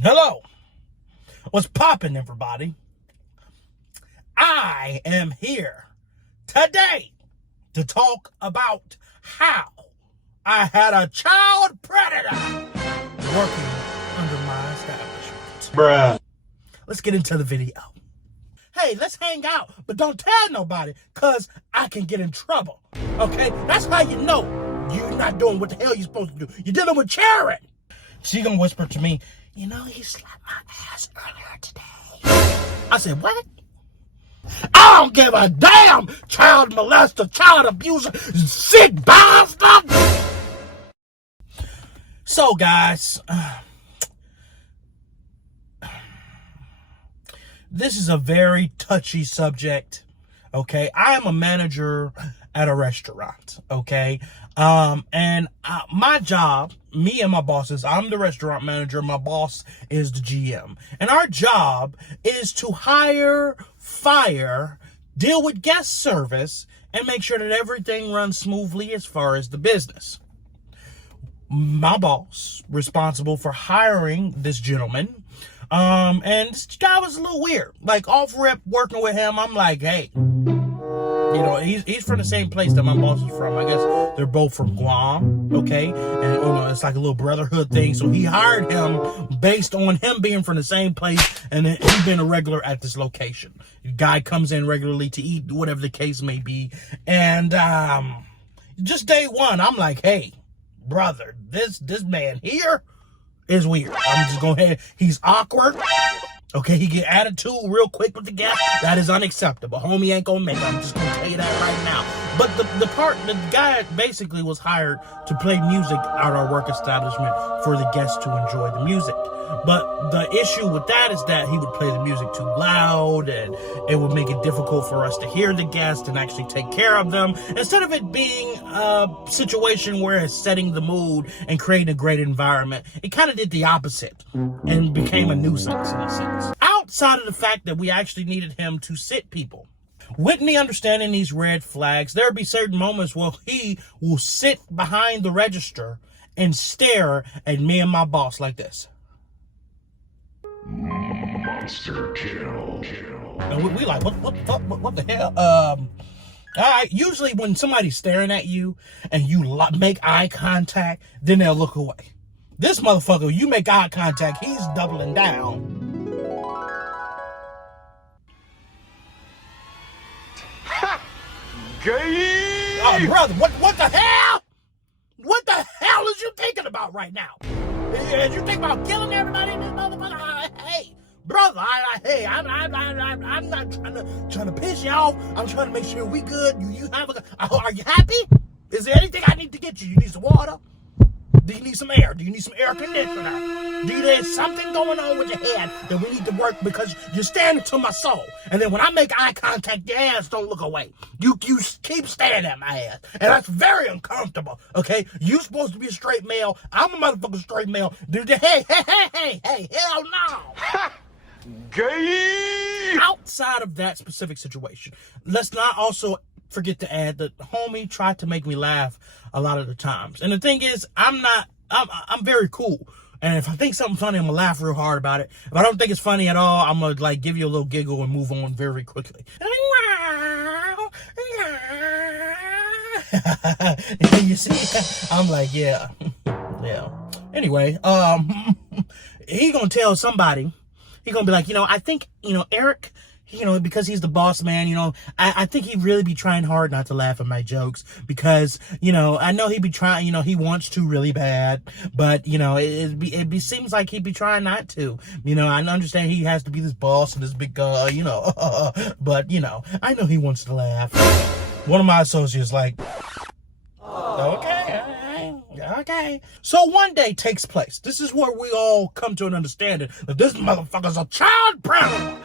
Hello. What's poppin', everybody? I am here today to talk about how I had a child predator working under my establishment. Bruh. Let's get into the video. Hey, let's hang out, but don't tell nobody, because I can get in trouble. Okay? That's how you know you're not doing what the hell you're supposed to do. You're dealing with Tryin. She gonna whisper to me, you know, he slapped my ass earlier today. I said, what? I don't give a damn, child molester, child abuser, sick bastard. So, guys, this is a very touchy subject, okay? I am a manager at a restaurant, okay? My job, me and my bosses, I'm the restaurant manager, my boss is the GM. And our job is to hire, fire, deal with guest service, and make sure that everything runs smoothly as far as the business. My boss, responsible for hiring this gentleman, and this guy was a little weird. Like, off rip, working with him, I'm like, hey, you know, he's from the same place that my boss is from. I guess they're both from Guam, okay? And, you know, it's like a little brotherhood thing. So he hired him based on him being from the same place and he's been a regular at this location. The guy comes in regularly to eat, whatever the case may be. And just day one, I'm like, hey, brother, this man here is weird. I'm just going ahead. He's awkward. Okay, he get attitude real quick with the guest. That is unacceptable. Homie ain't gonna make it. I'm just gonna tell you that right now. But the guy basically was hired to play music at our work establishment for the guests to enjoy the music. But the issue with that is that he would play the music too loud and it would make it difficult for us to hear the guests and actually take care of them. Instead of it being a situation where it's setting the mood and creating a great environment, it kind of did the opposite and became a nuisance in a sense. Outside of the fact that we actually needed him to sit people. With me understanding these red flags, there'll be certain moments where he will sit behind the register and stare at me and my boss like this. Monster kill. And we like, what the hell? All right, usually when somebody's staring at you and you make eye contact, then they'll look away. This motherfucker, you make eye contact, he's doubling down. Gay! Oh, brother, what the hell? What the hell is you thinking about right now? Is you think about killing everybody in this motherfucker? Hey, brother, I'm not trying to piss you off. I'm trying to make sure we good. Are you happy? Is there anything I need to get you? You need some water? Do you need some air? Do you need some air conditioner? There's something going on with your head that we need to work because you're standing to my soul. And then when I make eye contact, your ass don't look away. You keep staring at my ass. And that's very uncomfortable, okay? You supposed to be a straight male. I'm a motherfucking straight male. Hey, hell no. Gay! Outside of that specific situation, let's not also forget to add that homie tried to make me laugh a lot of the times. And the thing is, I'm very cool. And if I think something's funny, I'm gonna laugh real hard about it. If I don't think it's funny at all, I'm gonna like give you a little giggle and move on very quickly. You see, I'm like, yeah. Anyway, he gonna tell somebody, he gonna be like, you know, I think, you know, Eric, you know, because he's the boss man, you know, I think he'd really be trying hard not to laugh at my jokes because, you know, I know he'd be trying, you know, he wants to really bad, but, you know, it seems like he'd be trying not to. You know, I understand he has to be this boss and this big guy, you know, but, you know, I know he wants to laugh. One of my associates like, okay. So one day takes place. This is where we all come to an understanding that this motherfucker's a child predator.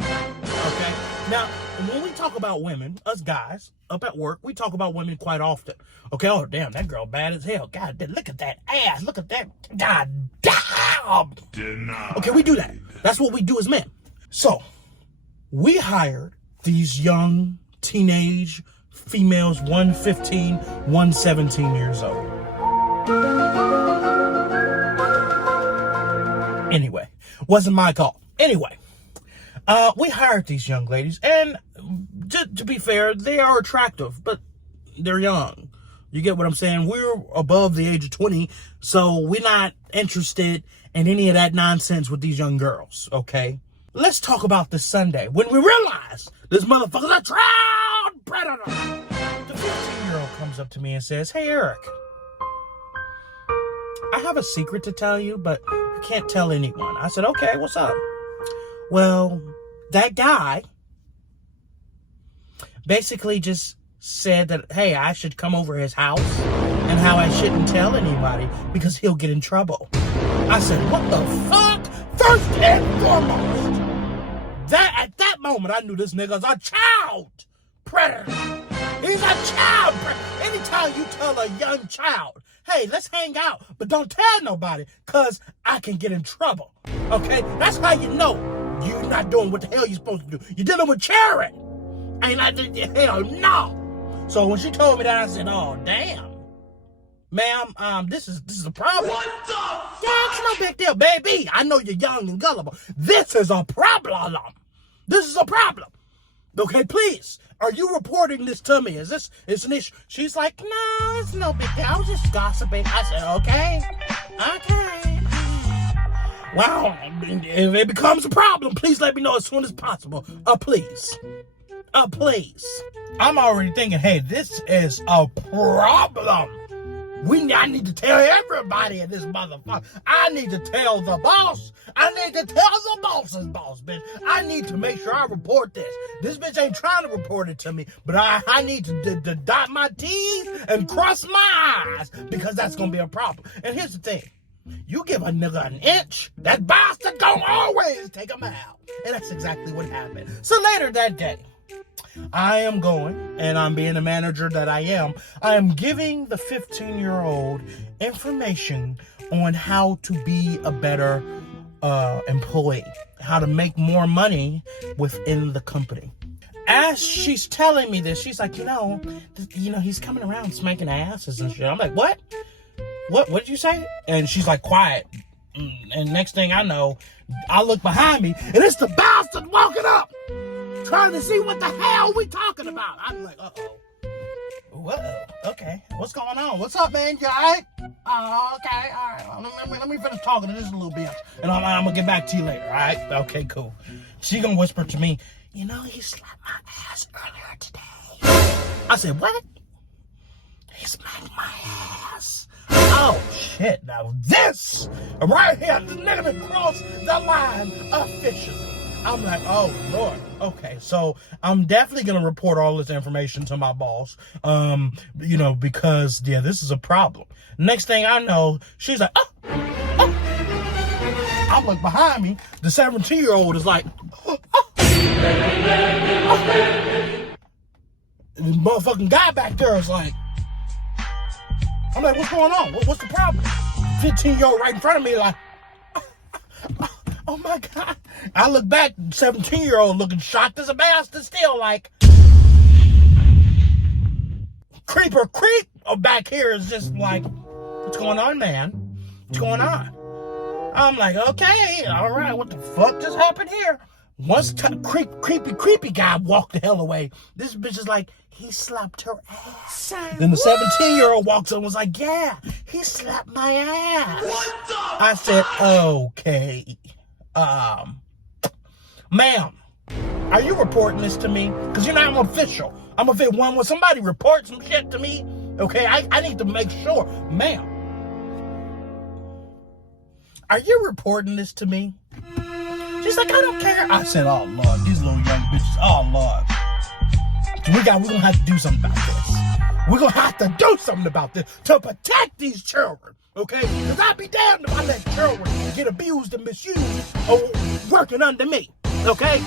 Okay? Now, when we talk about women, us guys, up at work, we talk about women quite often. Okay? Oh, damn, that girl bad as hell. God, look at that ass. Look at that. God damn. Denied. Okay, we do that. That's what we do as men. So, we hired these young teenage females, one 15, one 17 years old. Anyway, Wasn't my call. Anyway, we hired these young ladies, and to be fair, they are attractive, but they're young. You get what I'm saying? We're above the age of 20, so we're not interested in any of that nonsense with these young girls, okay? Let's talk about this Sunday when we realize this motherfucker's a child predator. The 15-year-old comes up to me and says, "Hey, Eric, I have a secret to tell you, but I can't tell anyone." I said, "Okay, what's up?" "Well, that guy basically just said that, hey, I should come over his house and how I shouldn't tell anybody because he'll get in trouble." I said, "What the fuck?" First and foremost, at that moment, I knew this nigga's a child predator. He's a child predator. Anytime you tell a young child, "Hey, let's hang out, but don't tell nobody because I can get in trouble," okay? That's how you know you're not doing what the hell you're supposed to do. You're dealing with children. Ain't like, hell no. So when she told me that, I said, "Oh, damn. Ma'am, this is a problem." What the fuck? Yeah, it's no big deal, baby. I know you're young and gullible. This is a problem. This is a problem. Okay, please. Are you reporting this to me? Is an issue? She's like, "No, it's no big deal. I was just gossiping." I said, okay. Well, if it becomes a problem, please let me know as soon as possible. Please. Please. I'm already thinking, hey, this is a problem. I need to tell everybody in this motherfucker. I need to tell the boss. I need to tell the boss's boss, bitch. I need to make sure I report this. This bitch ain't trying to report it to me, but I need to dot my T's and cross my I's because that's going to be a problem. And here's the thing. You give a nigga an inch, that bastard gon' always take a mile. And that's exactly what happened. So later that day, I am going, and I'm being the manager that I am giving the 15-year-old information on how to be a better employee, how to make more money within the company. As she's telling me this, she's like, you know, he's coming around smacking asses and shit. I'm like, what? What did you say? And she's like, quiet. And next thing I know, I look behind me, and it's the bastard walking up, trying to see what the hell we talking about. I'm like, uh-oh. Whoa, okay. What's going on? What's up, man? You all right? Oh, okay, all right. Well, let me finish talking to this a little bit, and I'm going to get back to you later, all right? Okay, cool. She going to whisper to me, "You know, he slapped my ass earlier today." I said, "What?" "He smacked my ass." Oh, shit. Now this, right here, this nigga done crossed the line officially. I'm like, oh, Lord. Okay, so I'm definitely going to report all this information to my boss, because, yeah, this is a problem. Next thing I know, she's like, oh. I look behind me. The 17-year-old is like, oh. And the motherfucking guy back there is like, I'm like, what's going on? What's the problem? 15-year-old right in front of me like, oh my God. I look back, 17-year-old looking shocked as a bastard, still like, creeper creep back here is just like, what's going on, man? What's going on? I'm like, okay, all right, what the fuck just happened here? Once creepy guy walked the hell away, this bitch is like, he slapped her ass. Then the 17-year-old walks up and was like, yeah, he slapped my ass. What the I said, okay. Ma'am, are you reporting this to me? Because I'm official. I'm official. When somebody reports some shit to me, okay, I need to make sure. Ma'am, are you reporting this to me? She's like, I don't care. I said, oh, Lord, these little young bitches, oh, Lord. We're going to have to do something about this. We're going to have to do something about this to protect these children, okay? Because I'd be damned if I let children get abused and misused or working under me, okay?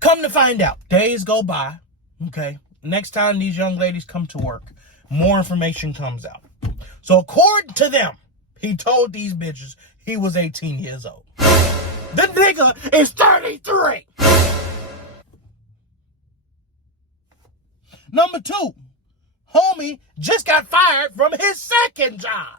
Come to find out, days go by, okay? Next time these young ladies come to work, more information comes out. So according to them, he told these bitches he was 18 years old. The nigga is 33. Number 2, homie just got fired from his second job.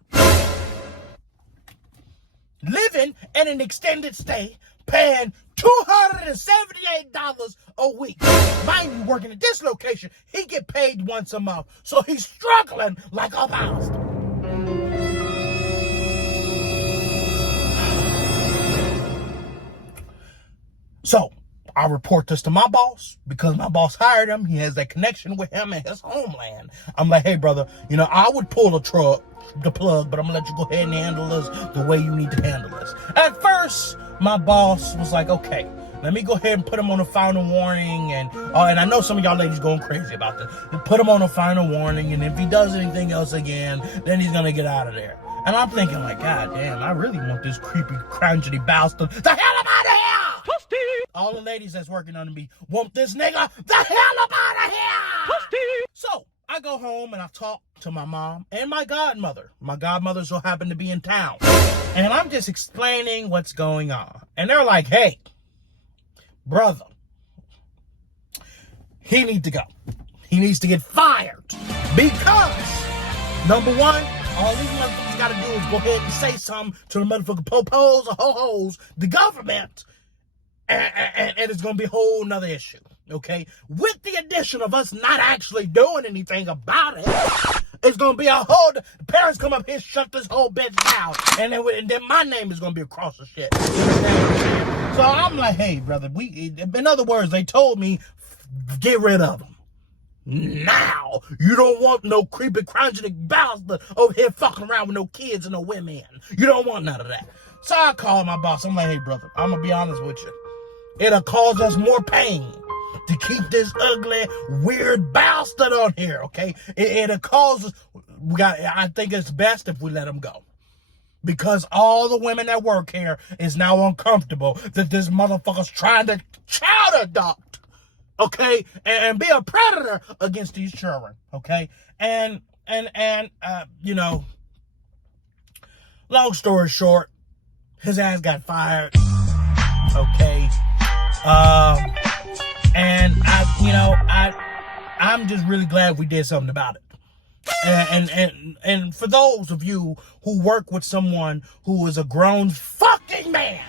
living in an extended stay, paying $278 a week. Mind you, working at this location, he get paid once a month. So he's struggling like a bastard. So I report this to my boss because my boss hired him. He has that connection with him in his homeland. I'm like, hey, brother, I would pull the plug, but I'm going to let you go ahead and handle this the way you need to handle this. At first, my boss was like, okay, let me go ahead and put him on a final warning. And I know some of y'all ladies going crazy about this. Put him on a final warning, and if he does anything else again, then he's going to get out of there. And I'm thinking like, God damn, I really want this creepy, crotchety bastard the hell up out of here! All the ladies that's working under me want this nigga the hell up out of here! So I go home and I talk to my mom and my godmother. My godmother so happened to be in town. And I'm just explaining what's going on. And they're like, hey, brother, he needs to go. He needs to get fired. Because, number one, all these motherfuckers got to do is go ahead and say something to the motherfucking popos or ho-hos, the government, and it's going to be a whole nother issue, okay? With the addition of us not actually doing anything about it, it's going to be a whole... The parents come up here, shut this whole bitch down, and then my name is going to be across the shit. So I'm like, hey, brother, in other words, they told me, get rid of them. Now, you don't want no creepy, crotchety bastard over here fucking around with no kids and no women. You don't want none of that. So I called my boss. I'm like, hey, brother, I'm going to be honest with you. It'll cause us more pain to keep this ugly, weird bastard on here, okay? It'll cause us... I think it's best if we let him go. Because all the women that work here is now uncomfortable that this motherfucker's trying to child adopt, okay? And be a predator against these children, okay? And long story short, his ass got fired, okay? And I'm just really glad we did something about it. And for those of you who work with someone who is a grown fucking man,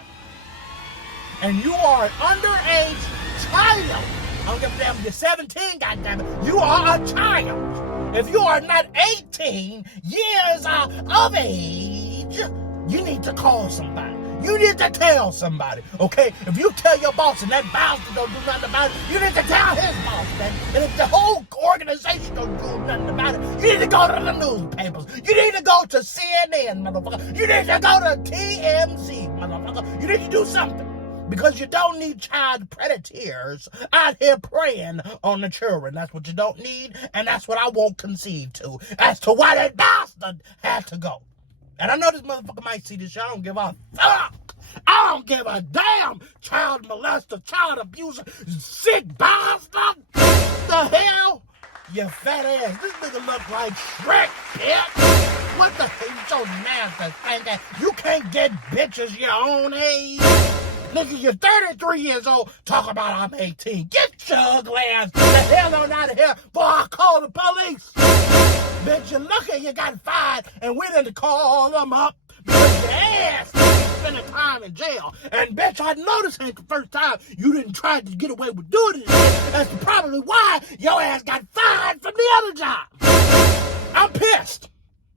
and you are an underage child, I don't give a damn if you're 17, goddammit, you are a child. If you are not 18 years of age, you need to call somebody. You need to tell somebody, okay? If you tell your boss and that bastard don't do nothing about it, you need to tell his boss that. And if the whole organization don't do nothing about it, you need to go to the newspapers. You need to go to CNN, motherfucker. You need to go to TMZ, motherfucker. You need to do something. Because you don't need child predators out here preying on the children. That's what you don't need, and that's what I won't concede to as to why that bastard had to go. And I know this motherfucker might see this shit. I don't give a fuck. I don't give a damn. Child molester, child abuser, sick bastard. The hell? You fat ass. This nigga look like Shrek, bitch. What the hell? You so nasty, thing. You can't get bitches your own age. Nigga, you're 33 years old. Talk about I'm 18. Get your ugly ass the hell on out of here before I call the police. Bitch, you're lucky you got fired and we didn't call them up because your ass spending time in jail. And bitch, I know this ain't the first time you didn't try to get away with doing it. That's probably why your ass got fired from the other job. I'm pissed.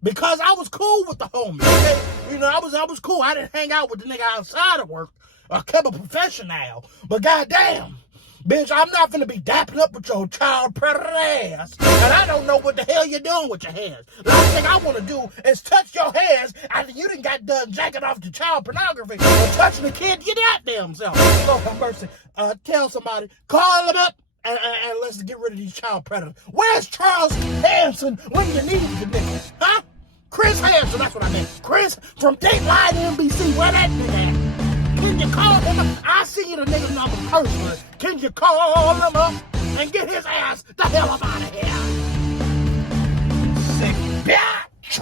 Because I was cool with the homie, okay? I was cool. I didn't hang out with the nigga outside of work. I kept a professional. But goddamn, bitch, I'm not finna be dapping up with your child predator ass. And I don't know what the hell you're doing with your hands. Last thing I want to do is touch your hands after you done got done jacking off to child pornography or touching the kid your goddamn self. Lord have mercy. Tell somebody, call them up. And let's get rid of these child predators. Where's Charles Hanson when you need the nigga? Huh? Chris Hanson, that's what I meant. Chris from Dateline NBC, where that nigga at? Can you call him up? I see the nigga number personally. Can you call him up and get his ass the hell up out of here? Sick bitch!